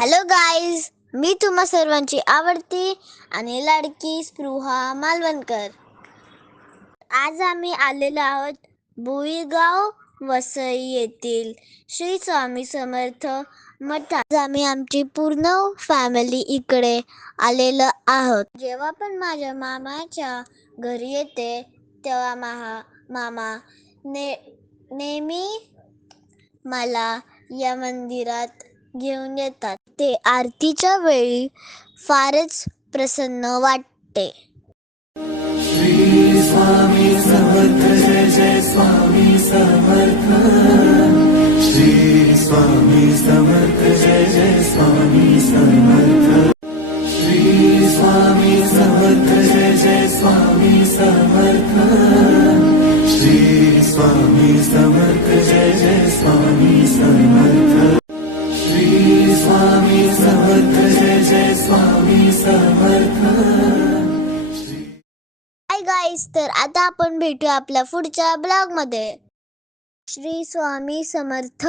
Hello guys मी तुम्हा सर्वांची आवडती आणि लाडकी स्पृहा मालवणकर. आज आम्ही आलेलो आहोत भुईगाव वसई येथील श्री स्वामी समर्थ मठात आज आम्ही आमची पूर्ण फॅमिली इकडे आलेलो आहोत. जेव्हा पण माझ्या मामाच्या घरी येते तेव्हा महा मामा ने नेहमी मला या मंदिरात घेऊन येतात. ते आरतीच्या वेळी फारच प्रसन्न वाटते. श्री स्वामी समर्थ जय जय स्वामी समर्थ. श्री स्वामी समर्थ जय जय स्वामी समर्थ. श्री स्वामी समर्थ जय जय स्वामी समर्थ. श्री स्वामी समर्थ जय जय स्वामी समर्थ. स्वामी समर्थ जय जय स्वामी समर्थ. गाईज तर आता आपण भेटूया आपल्या पुढच्या ब्लॉगमध्ये श्री स्वामी समर्थ.